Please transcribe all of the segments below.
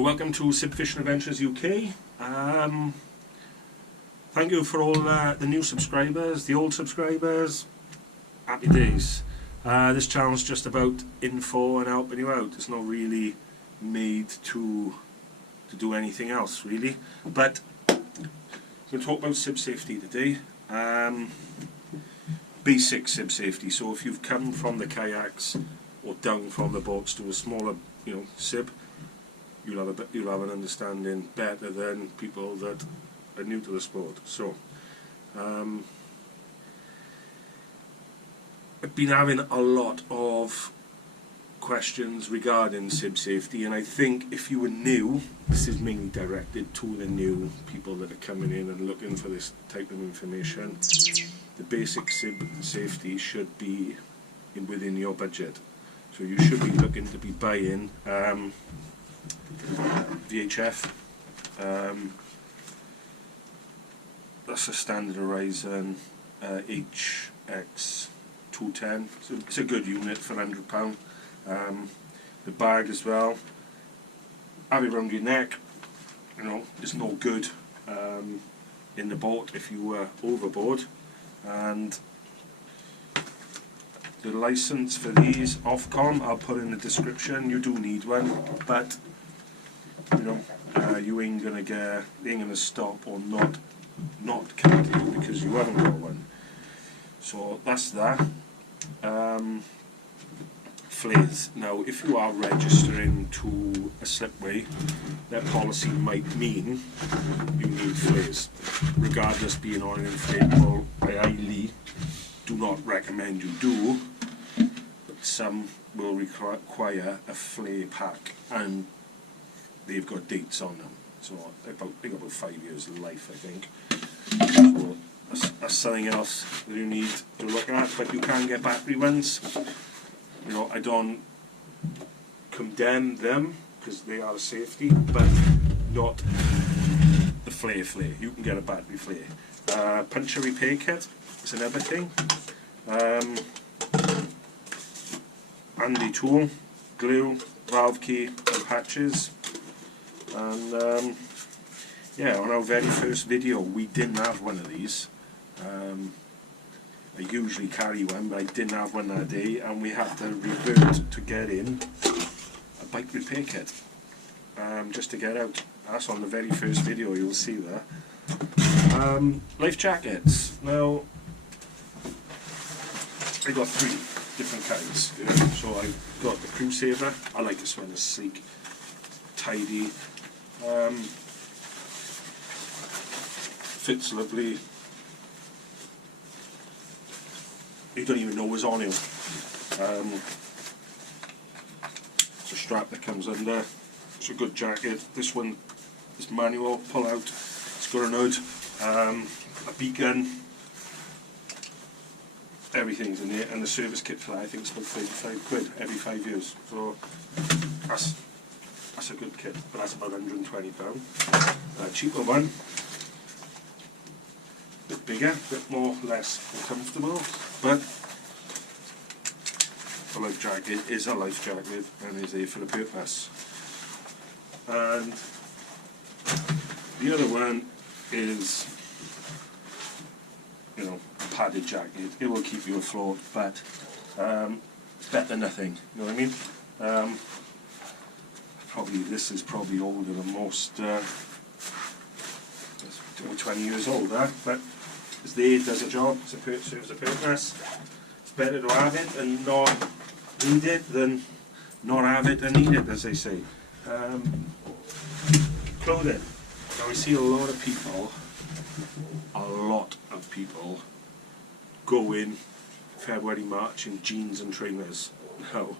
So, welcome to Sib Fishing Adventures UK. Thank you for all the new subscribers, the old subscribers. Happy days. This channel is just about info and helping you out. It's not really made to do anything else, really. But we're going to talk about sib safety today. Basic sib safety. So if you've come from the kayaks or down from the boats to a smaller, sib, you'll have an understanding better than people that are new to the sport. So I've been having a lot of questions regarding sib safety, and I think if you were new, this is mainly directed to the new people that are coming in and looking for this type of information. The basic sib safety should be within your budget. So you should be looking to be buying VHF. That's a standard Horizon HX210. So it's a good unit for £100. The bag as well. Have it around your neck. It's no good in the boat if you were overboard. And the license for these Ofcom I'll put in the description. You do need one, but you ain't gonna stop or not come to you because you haven't got one. So that's that. Flares. Now, if you are registering to a slipway, their policy might mean you need flares. Regardless, being on an inflatable, I highly do not recommend you do, but some will require a flare pack, and they've got dates on them. So they got about 5 years of life, I think. So that's something else that you need to look at, but you can get battery ones. I don't condemn them because they are a safety, but not the flare. You can get a battery flare. Puncture repair kit is another thing. Handy tool, glue, valve key and patches. And on our very first video we didn't have one of these. I usually carry one, but I didn't have one that day, and we had to revert to get in a bike repair kit just to get out. That's on the very first video, you'll see that. Life jackets. Now, I got 3 different kinds. So I got the Crusader. I like this one, it's sleek, tidy, fits lovely. You don't even know it's on you. It's a strap that comes under. It's a good jacket. This one is manual, pull out. It's got an hood, a beacon, everything's in there, and the service kit for that I think is about £35 every 5 years. So that's a good kit, but that's about £120. Cheaper one, bit bigger, bit less comfortable, but a life jacket is a life jacket and is there for a purpose. And the other one is, a padded jacket. It will keep you afloat, but it's better than nothing. You know what I mean? This is probably older than most. It's 20 years old, but it's there, it does a job, serves a purpose. It's better to have it and not need it than not have it and need it, as they say. Clothing. Now I see a lot of people go in February, March in jeans and trainers. Now,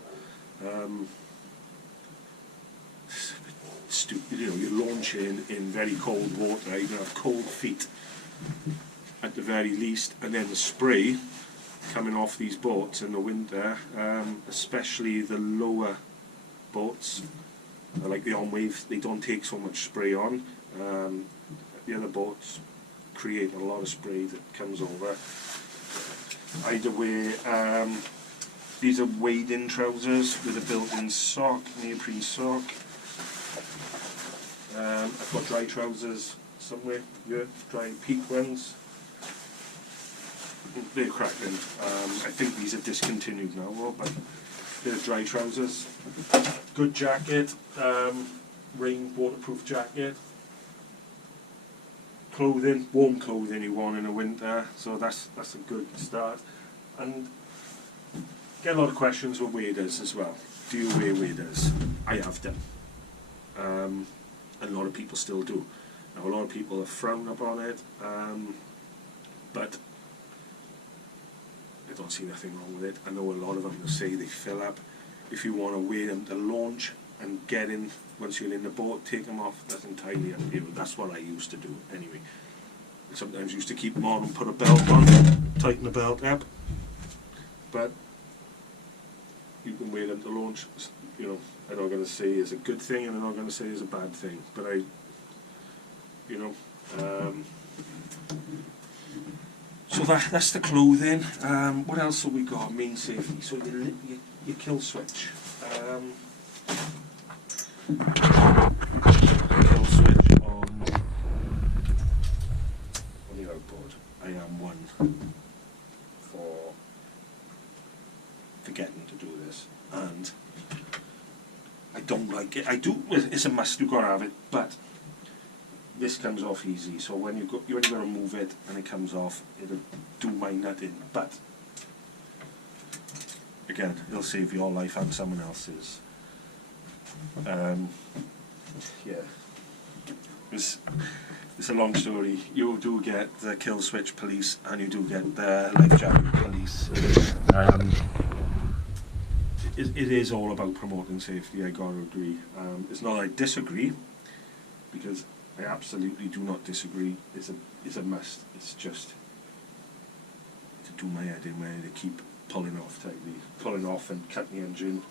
it's a bit stupid. You're launching in very cold water. You're going to have cold feet at the very least, and then the spray coming off these boats in the winter, especially the lower boats, like the on-wave, they don't take so much spray on. The other boats create a lot of spray that comes over. Either way, these are wade-in trousers with a built-in sock, neoprene sock. I've got dry trousers somewhere here, dry peak ones. They're cracking. I think these are discontinued now, but they're dry trousers. Good jacket, rain waterproof jacket. Clothing, warm clothing you want in the winter, so that's a good start. And get a lot of questions with waders as well. Do you wear waders? I have done. And a lot of people still do. Now a lot of people have frowned upon it, but I don't see nothing wrong with it. I know a lot of them will say they fill up. If you want to wear them to launch and get in, once you're in the boat, take them off, that's entirely up to you. That's what I used to do anyway. Sometimes used to keep them on and put a belt on, tighten the belt up. But you can wear them to launch. You know, I'm not going to say it's a good thing and I'm not going to say it's a bad thing. But so that's the clothing. What else have we got? Main safety. So your kill switch. Kill switch on your outboard. I am one for forgetting to do this, and I don't like it. I do. It's a must. You've got to have it, but this comes off easy. So when you only got to move it, and it comes off, it'll do my nutting. But again, it'll save your life and someone else's. Yeah, it's a long story. You do get the kill switch police and you do get the life jacket police. It is all about promoting safety, I gotta agree. It's not that I disagree, because I absolutely do not disagree. It's a must. It's just to do my head in where they keep pulling off and cutting the engine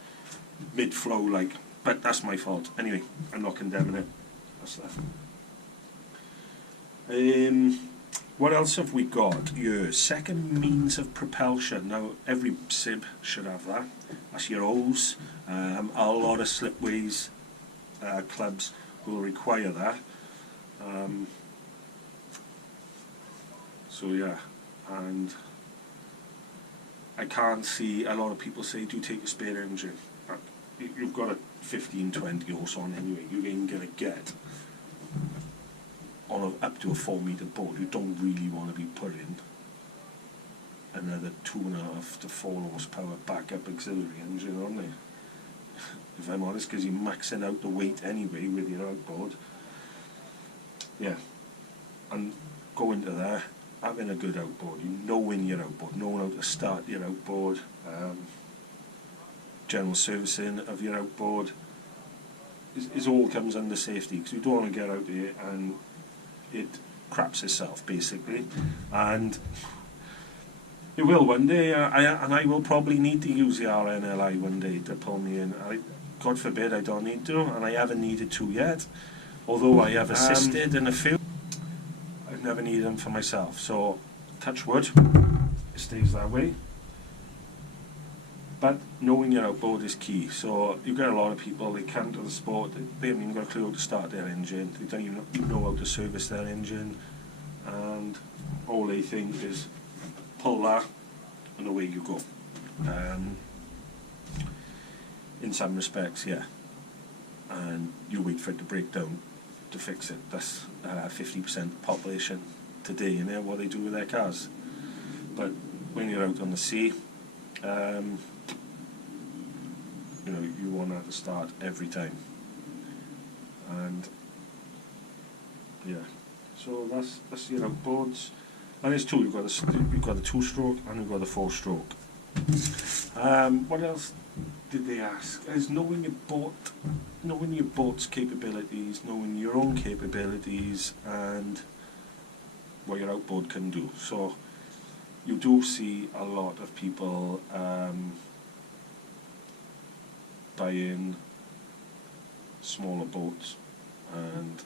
mid-flow like. But that's my fault. Anyway, I'm not condemning it. That's that. What else have we got? Your second means of propulsion. Now, every sib should have that. That's your hose. A lot of slipways clubs will require that. So yeah, and I can't see a lot of people say, do take a spare engine. You've got a 15-20 horse on anyway. You ain't gonna get on up to a 4-metre boat. You don't really want to be putting another 2.5 to 4 horsepower backup auxiliary engine on there. If I'm honest, because you're maxing out the weight anyway with your outboard. Yeah, and go into there, having a good outboard. You know when your outboard, knowing how to start your outboard. General servicing of your outboard is all comes under safety, because you don't want to get out there and it craps itself basically, and it will one day. I will probably need to use the RNLI one day to pull me in. God forbid I don't need to, and I haven't needed to yet, although I have assisted in a few. I've never needed them for myself, so touch wood, it stays that way. But knowing your outboard is key. So you get a lot of people, they come to the sport, they haven't even got a clue how to start their engine, they don't even know how to service their engine, and all they think is pull that and away you go. In some respects, yeah. And you wait for it to break down to fix it. That's 50% of the population today, you know, what they do with their cars. But when you're out on the sea, you know, you want that to start every time, and yeah, so that's your outboards. And there's two. You've got the 2-stroke and you've got the 4-stroke. What else did they ask? Is knowing your boat's capabilities, knowing your own capabilities, and what your outboard can do. So you do see a lot of people buying smaller boats, and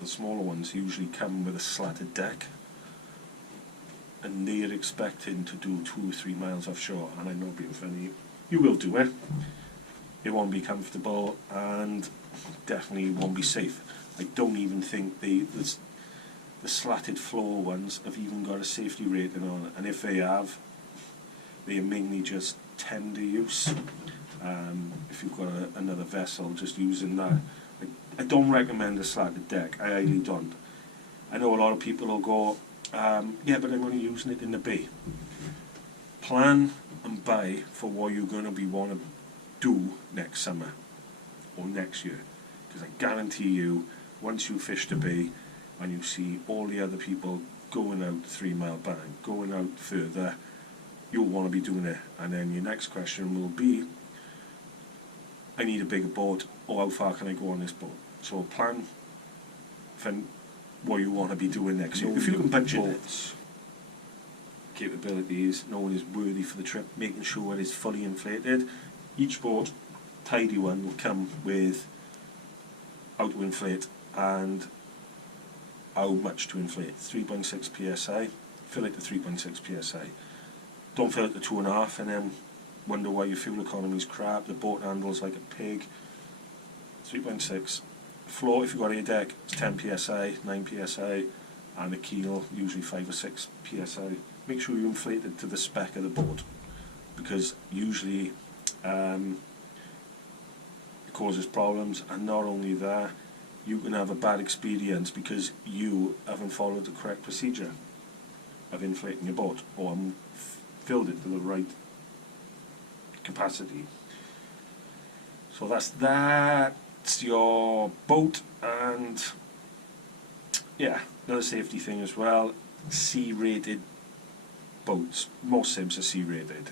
the smaller ones usually come with a slatted deck, and they're expecting to do 2 or 3 miles offshore. And I know being funny, you will do it, it won't be comfortable, and definitely won't be safe. I don't even think the slatted floor ones have even got a safety rating on it, and if they have, they are mainly just tender use. If you've got another vessel, just using that. I don't recommend a slatted deck, I highly don't. I know a lot of people will go, yeah, but I'm only using it in the bay. Plan and buy for what you're going to be want to do next summer or next year, because I guarantee you, once you fish the bay and you see all the other people going out 3 mile bang, going out further, you'll want to be doing it. And then your next question will be, I need a bigger boat, or how far can I go on this boat? So plan for what you want to be doing next year. If you can budget it, capabilities, knowing is worthy for the trip, making sure it is fully inflated. Each boat, tidy one, will come with how to inflate and how much to inflate. 3.6 psi, fill it to 3.6 psi. Don't fill it to 2.5 and then wonder why your fuel economy is crap, the boat handles like a pig. 3.6. Floor, if you've got a deck, it's 10 psi, 9 psi, and the keel, usually 5 or 6 psi. Make sure you inflate it to the spec of the boat, because usually it causes problems. And not only that, you can have a bad experience because you haven't followed the correct procedure of inflating your boat, or filled it to the right capacity. So that's your boat. And yeah, another safety thing as well, C-rated boats. Most Sibbs are C-rated.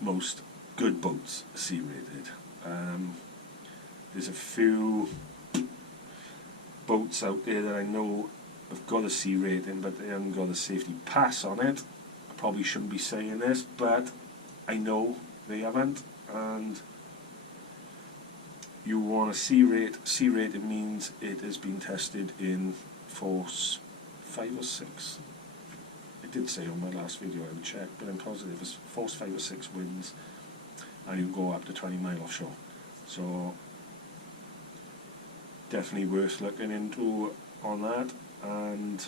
Most good boats are C-rated. There's a few boats out there that I know have got a C rating, but they haven't got a safety pass on it. I probably shouldn't be saying this, but I know they haven't. And you want a C rate. C rating means it has been tested in force 5 or 6. I did say on my last video I would check, but I'm positive it's force 5 or 6 winds, and you go up to 20 mile offshore. So definitely worth looking into on that. And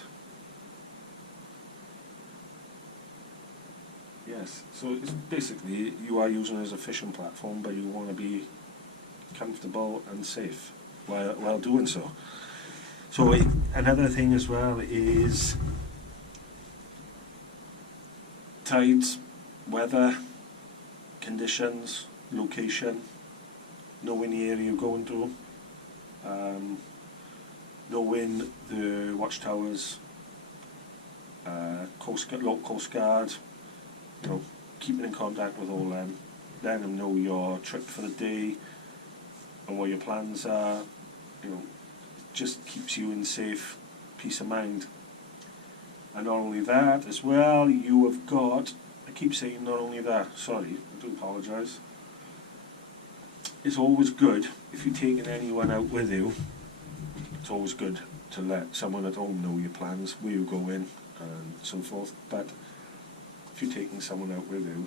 yes, so it's basically you are using it as a fishing platform, but you want to be comfortable and safe while doing so. So another thing as well is tides, weather, conditions, location, knowing the area you're going to, knowing the watchtowers, local Coast Guard, you know, keeping in contact with all them, letting them know your trip for the day and what your plans are. You know, it just keeps you in safe peace of mind. And not only that as well, you have got, I keep saying not only that, sorry, I do apologise. It's always good, if you're taking anyone out with you, it's always good to let someone at home know your plans, where you're going and so forth. But if you're taking someone out with you,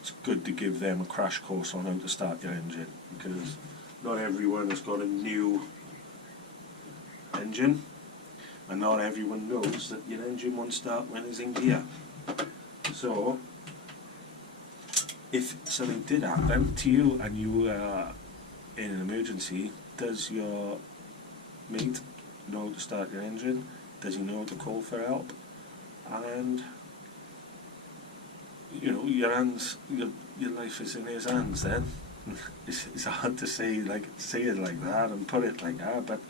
it's good to give them a crash course on how to start your engine, because not everyone has got a new engine, and not everyone knows that your engine won't start when it's in gear. So if something did happen to you and you were in an emergency, does your mate know how to start your engine? Does he know how to call for help? And you know, your hands, your life is in his hands then. It's hard to say it like that and put it like that, but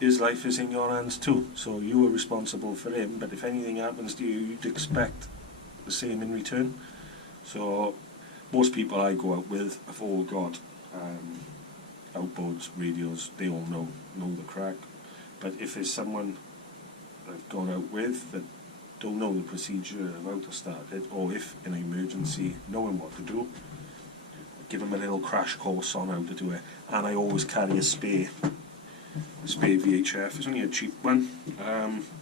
his life is in your hands too, so you are responsible for him. But if anything happens to you, you'd expect the same in return. So most people I go out with have all got outboards, radios, they all know the crack. But if there's someone I've gone out with that don't know the procedure of how to start it, or if in an emergency knowing what to do, give them a little crash course on how to do it. And I always carry a spare VHF. It's only a cheap one.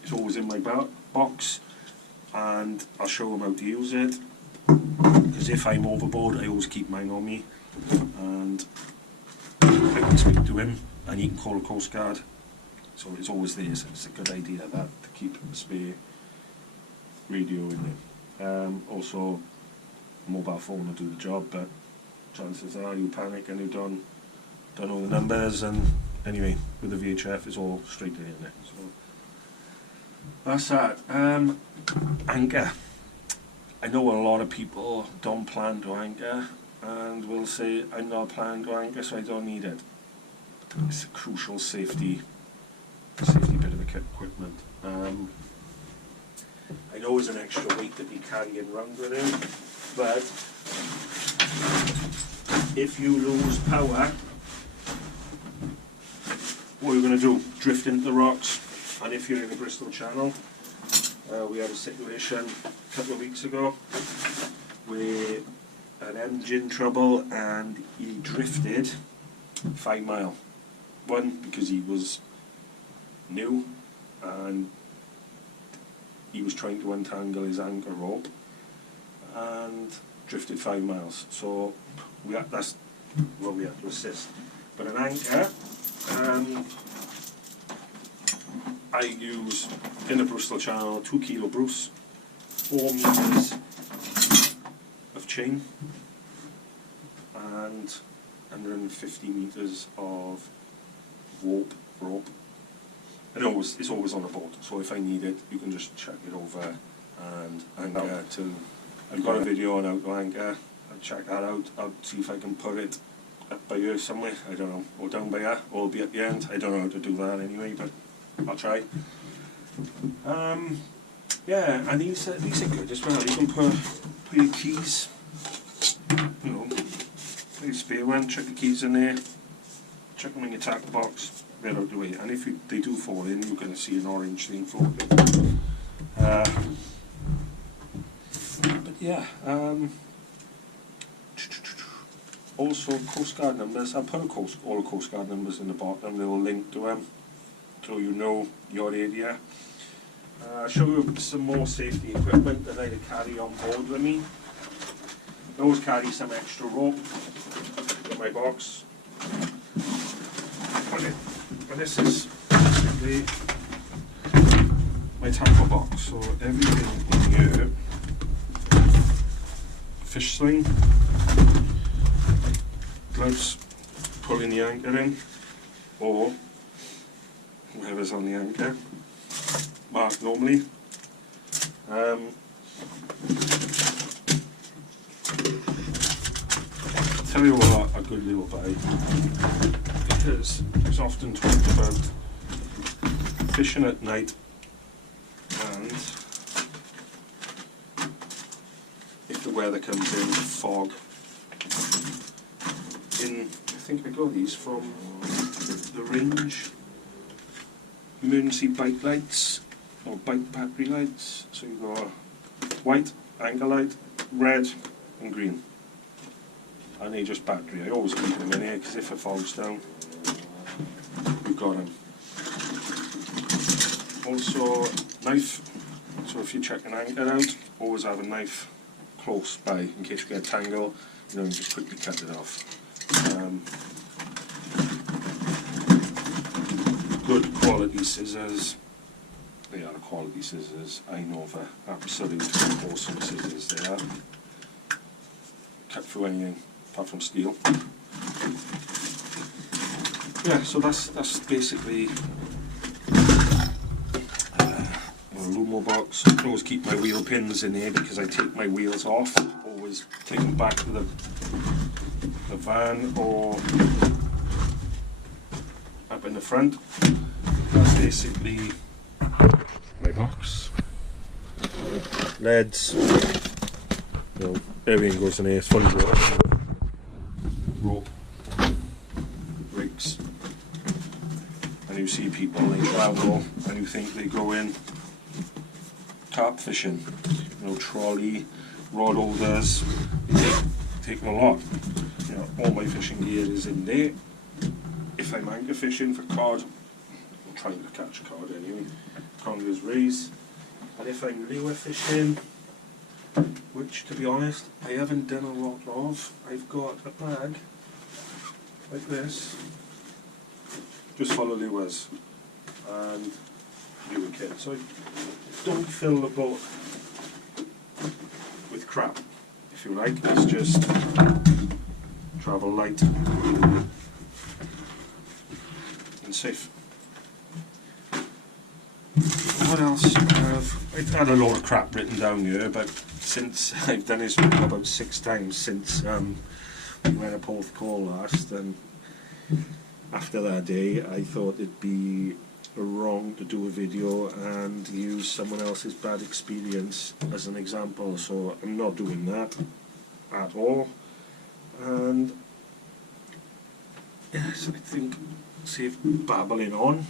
It's always in my box, and I'll show them how to use it. because if I'm overboard, I always keep mine on me, and I can speak to him, and he can call the Coast Guard. So it's always there. So it's a good idea that to keep a spare radio in there. Also, mobile phone will do the job, but chances are you panic and you don't know the numbers. And anyway, with the VHF, it's all straight in there. So that's that. Anchor. I know a lot of people don't plan to anchor and will say, I'm not planning to anchor, so I don't need it. It's a crucial safety bit of equipment. I know it's an extra weight to be carrying around with him, but if you lose power, what are you going to do? Drift into the rocks. And if you're in the Bristol Channel, we had a situation a couple of weeks ago where an engine trouble and he drifted 5 mile. One, because he was new and he was trying to untangle his anchor rope and drifted 5 miles. So that's where we had to assist. But an anchor, I use in the Bristol Channel 2 kilo Bruce, 4 meters of chain, and 150 meters of rope. And it's always on the boat, so if I need it, you can just chuck it over and anchor to. I've got a video on how to anchor. I'll check that out. I'll see if I can put it up by here somewhere. I don't know, or down by here, or it'll be at the end. I don't know how to do that anyway, but I'll try. Yeah, and these are good as well. You can put your keys, you know, put your spare one, chuck the keys in there, chuck them in your tackle box, right out the way. And if they do fall in, you're going to see an orange thing floating. But yeah, also Coast Guard numbers. I'll put all the Coast Guard numbers in the bottom, little link to them, so you know your area. I'll show you some more safety equipment that I carry on board with me. I always carry some extra rope in my box. But this is basically my tackle box, so everything in here, fish sling, gloves, pulling the anchor in, or whoever's on the anchor, mark normally. Tell you what, a good little buy, because it's often talked about fishing at night, and if the weather comes in, fog. I think I got these from the range. Emergency bike lights or bike battery lights. So you've got white, anchor light, red and green. And they just battery. I always keep them in here because if it fogs down, you've got them. Also, knife. So if you check an anchor out, always have a knife close by in case you get a tangle. You know, you just quickly cut it off. Good quality scissors. They are quality scissors. I know for absolute awesome scissors they are. Cut through anything apart from steel. Yeah, so that's basically a Lumo box. I always keep my wheel pins in here because I take my wheels off. Always take them back to the van or up in the front. That's basically my box. Leads, you know, everything goes in here. It's funny rope, rigs, and you see people, they travel and you think they go in carp fishing, you know, trolley, rod holders, they take them a lot. You know, all my fishing gear is in there. If I'm anchor fishing for cod, I'm trying to catch cod anyway, congers rays. And if I'm lure fishing, which, to be honest, I haven't done a lot of. I've got a bag like this, just full of lures and lure kit. So I don't fill the boat with crap, if you like. It's just travel light and safe. What else? I've had a lot of crap written down here, but since I've done this about 6 times since we went up Oath Call last, and after that day I thought it'd be wrong to do a video and use someone else's bad experience as an example, so I'm not doing that at all. And yes, I think save babbling on.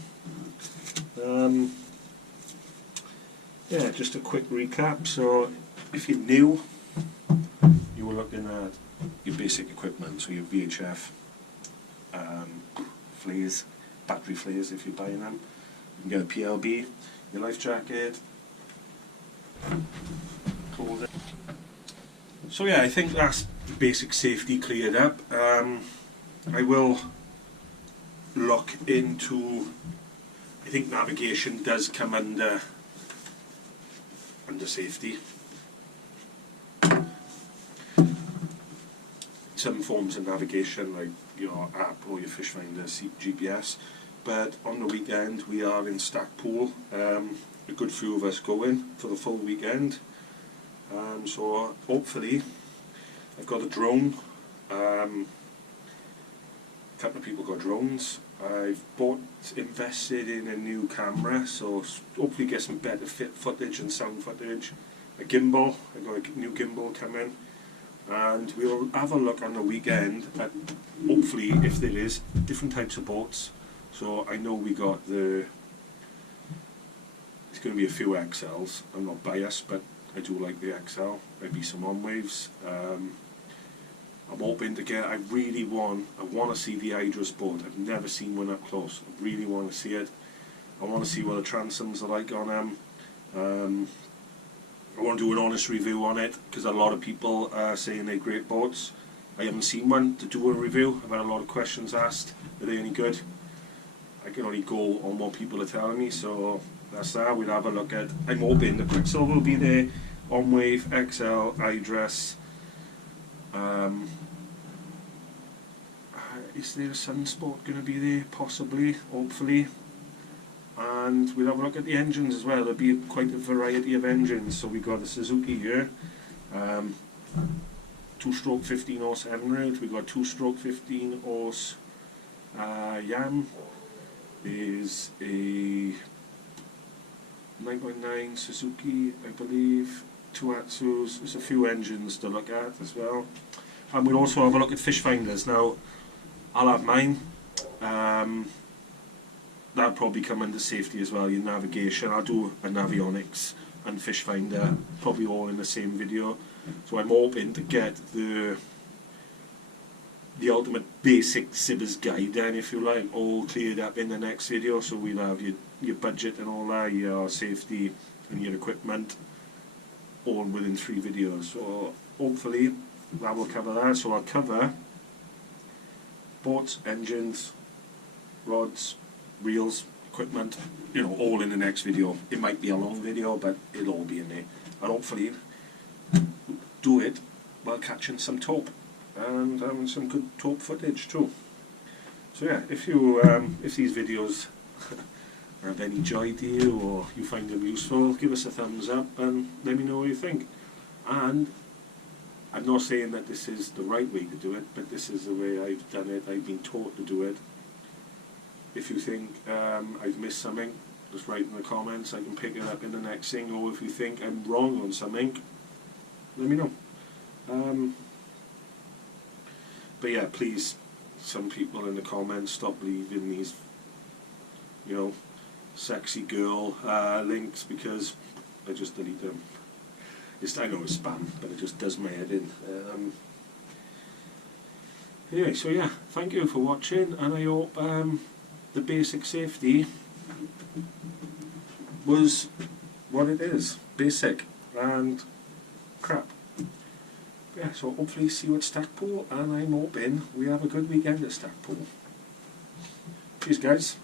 Yeah, just a quick recap. So if you're new, you were looking at your basic equipment, so your VHF, flares, battery flares if you're buying them. You can get a PLB, your life jacket, clothing. So yeah, I think that's basic safety cleared up. I will look into, I think navigation does come under safety. Some forms of navigation like your app or your fish finder, GPS, but on the weekend we are in Stackpool, a good few of us going for the full weekend, so hopefully I've got a drone. A couple of people got drones. I've invested in a new camera, so hopefully get some better footage and sound footage. A gimbal, I've got a new gimbal coming, and we'll have a look on the weekend at, hopefully, if there is, different types of boats. So I know we got there's going to be a few XLs. I'm not biased, but I do like the XL. Maybe some on-waves. I'm hoping to get, I want to see the Idris boat. I've never seen one up close. I really want to see it. I want to see what the transoms are like on them. I want to do an honest review on it, because a lot of people are saying they're great boats. I haven't seen one to do a review. I've had a lot of questions asked. Are they any good? I can only go on what people are telling me, so that's that. We'll have a look at, I'm hoping the Quicksilver will be there, on-wave, XL, Idris. Is there a Sunsport going to be there? Possibly, hopefully. And we'll have a look at the engines as well. There'll be quite a variety of engines. So we've got the Suzuki here, 2-stroke 15 horse Emerald. We've got 2-stroke 15 horse Yam. There's a 9.9 Suzuki, I believe. 2 Atsus. There's a few engines to look at as well. And we'll also have a look at fish finders. Now, I'll have mine. That'll probably come under safety as well, your navigation. I'll do a Navionics and fish finder, probably all in the same video. So I'm hoping to get the ultimate basic Sibbers guide then, if you like, all cleared up in the next video. So we'll have your budget and all that, your safety and your equipment, all within 3 videos. So hopefully that will cover that. So I'll cover boats, engines, rods, reels, equipment, all in the next video. It might be a long video, but it'll all be in there. And hopefully do it while catching some taupe and having some good taupe footage too. So yeah, if these videos are of any joy to you, or you find them useful, give us a thumbs up and let me know what you think. And I'm not saying that this is the right way to do it, but this is the way I've done it. I've been taught to do it. If you think I've missed something, just write in the comments. I can pick it up in the next thing. Or if you think I'm wrong on something, let me know. But yeah, please, some people in the comments, stop leaving these, sexy girl links, because I just delete them. I know it's spam, but it just does my head in. Anyway, so yeah, thank you for watching, and I hope the basic safety was what it is, basic, and crap. Yeah, so hopefully see you at Stackpool, and I'm hoping we have a good weekend at Stackpool. Cheers guys.